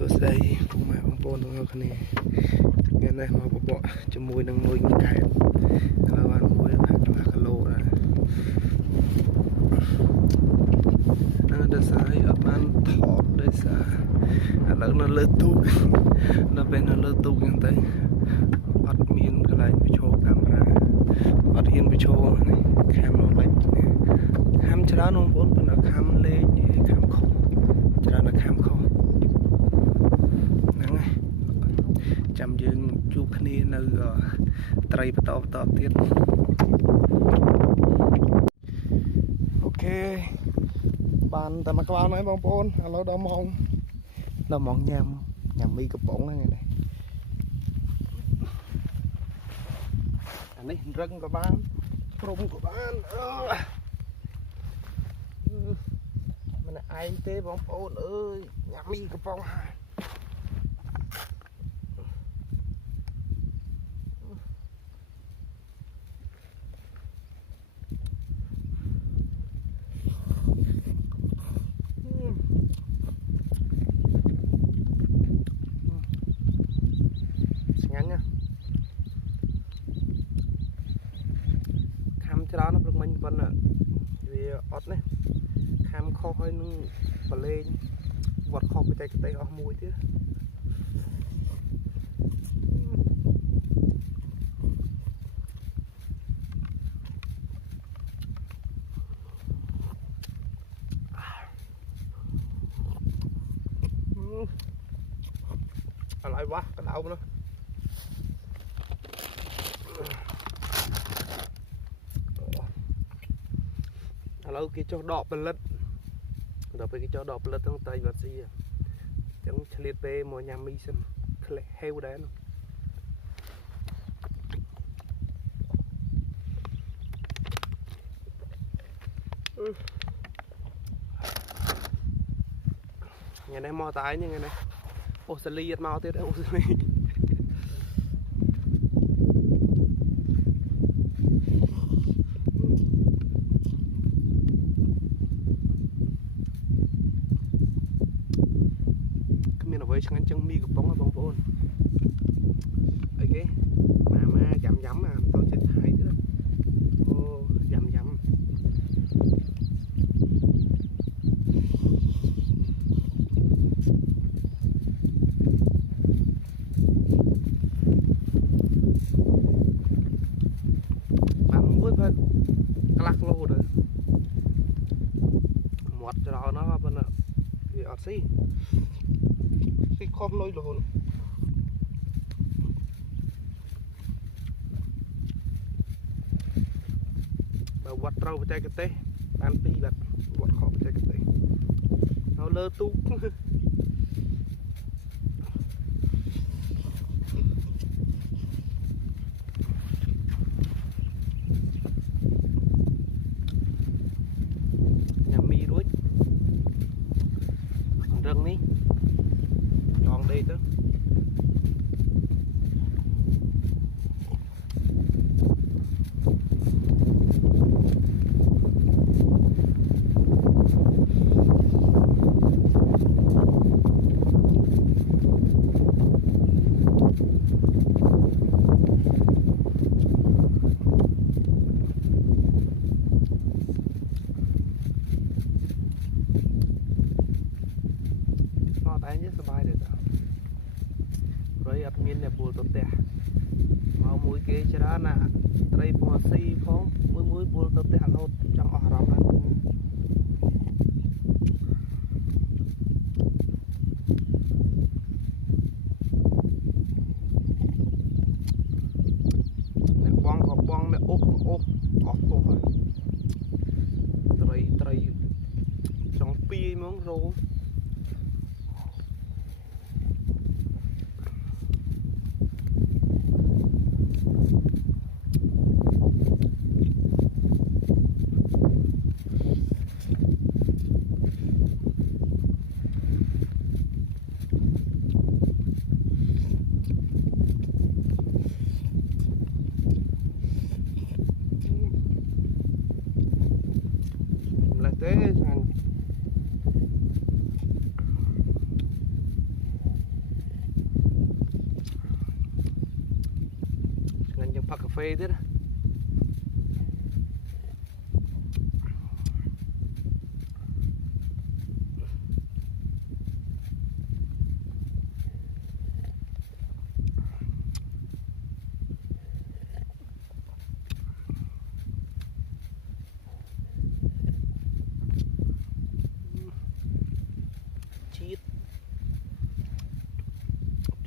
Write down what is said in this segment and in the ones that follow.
សួស្តីពុកម៉ែបងប្អូនទាំងអស់គ្នាថ្ងៃនេះមកបបកជាមួយនឹងមួយកែបឥឡូវបាន1.5 គីឡូដែរនឹងដល់ស្អីអត់បានថតដោយសារឥឡូវនៅលើទូកដល់ពេលនៅលើទូកអញ្ចឹងទៅអត់មានកន្លែងបញ្ឈរកាមេរ៉ាអត់ហ៊ានបញ្ឈរនេះខាំមកលេចខាំច្រើនបងប្អូនប៉ុន្តែខាំលេងនេះខាំខុសច្រើនតែខាំខុសហ្នឹងហើយចាំយើងជួបគ្នានៅត្រីបន្តទៀតអូខេបានតែមកក្បាលហើយបងប្អូនឥឡូវដល់ម៉ោងញ៉ាំមីកំប៉ុងហ្នឹងឯងអានេះរឹងក៏បានព្រមក៏បានមិនឯងទេបងប្អូនអើយញ៉ាំមីកំប៉ុងហើយឆ្ងាញ់ណាខាំច្រើនព្រឹកមិញប៉ុណ្ណាវាអត់នេះខាំខុសហើយនឹងបលេងវត្តខុសបច្ចេកទេសអស់មួយទៀតឥឡូវវ៉ាកដៅនោះឥឡូវគេចុះដកផលិតដល់ពេលគេចុះដកផលិតទាំងតៃវ៉ាស៊ីអញ្ចឹងឆ្លៀតពេលមកញ៉ាំមីសិនក្លេះហេវដែរនោះថ្ងៃនេះមកតែឯងថ្ងៃនេះអូស្ត្រាលីអត់មកទៀតអូស្ត្រាលីមានអ្វីឆ្ងាញ់ចឹងមីកំប៉ុងហ៎បងប្អូនអីគេម៉ាយ៉ាំណាទៅចិត្តថៃទៀតអូយ៉ាំបានមួយផឹកកន្លះគីឡូទៅមាត់ច្រើនណាស់ប៉ុន្តែវាអត់ស៊ីខំលុយរហូតបើវត្តត្រូវបច្ចេកទេសបាន2បាត់វត្តខុសបច្ចេកទេសនៅលើទូកញ៉ាំមីរួចរឹងនេះចងដេកទៅតែញ៉ាំសប្បាយទេតាព្រៃអត់មានអ្នកបួលទៅផ្ទះមកមួយគេច្រើនណាត្រីពណ៌ស៊ីផងមួយបួលទៅផ្ទះរហូតចង់អស់អារម្មណ៍ហ្នឹងអ្នកបងក៏បងអ្នកអ៊ុអស់ពោះហើយត្រីចង់ពីហ្មងរោទេឆ្ងាញ់ phê thế đó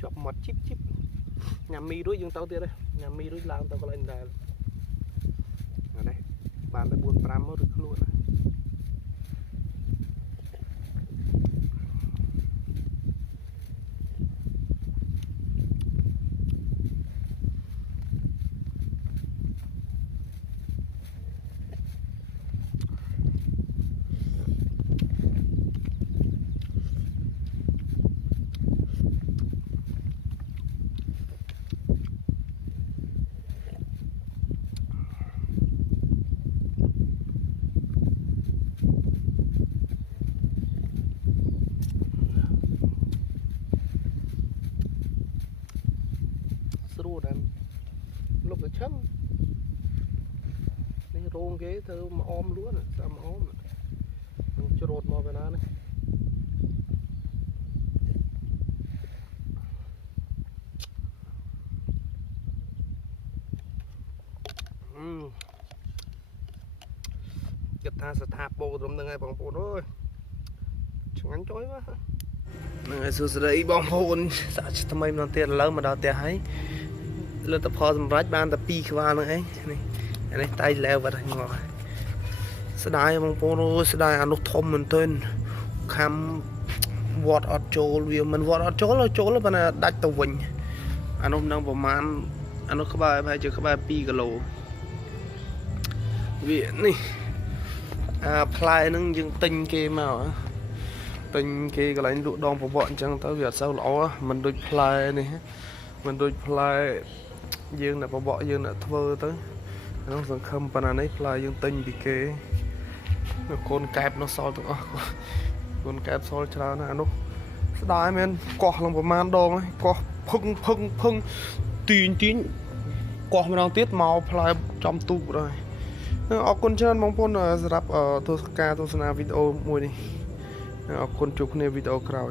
chọc mọt chip chip nhà mi đối dương tao tiệt đây nhà mi đối làm tao có lên đài ở đây bàn lại buồn pram mới được luôn dan lúc cái chấm này rong cái thơ mà om luôn sao mà om cho rột mò về nó này giật tha sạt tháp bộ trong từng ngày bằng bộ thôi chẳng ngắn chối quá ngày xưa đây bong hồn sao chỉทำไมมันเตี้ยแล้วมาดาวเตี้ยให้เลือดตะพอสำรัดบ้านตะปีขวานึงไอ้นี่อันนี้ไตแล้ววัดงอสดายบางปนสดายอนุทมมันต้นคำวอดอดโจลวิวมันวอดอดโจลแล้วมันดัดตัววิ่งอนุนั่งประมาณอนุขบายไปเจอขบายปีกิโลวินี่พลายนึงยังติงเกมมาติงเกก็ไหลดุดองปะบ่จังเต้าเวียดเศร้าหล่อมันโดยพลายนี่มันโดยพลายยืนน่ะปะบ่ยืนน่ะทเวอร์tớiน้องสังคมปนนี้พลายยืนติงปีเกคนแกบน้องซอยตัวคนแกบซอยชรานะนุ๊กสดายแมนกอลงประมาณดองกอพึ่งตีนจีนกอมันลองติดเมาพลายจอมตุกเลยออกคนเชิญมองพ้นสำหรับตัวการโฆษณาวิดีโอมวยนี่ออกคนจุกในวิดีโอคราว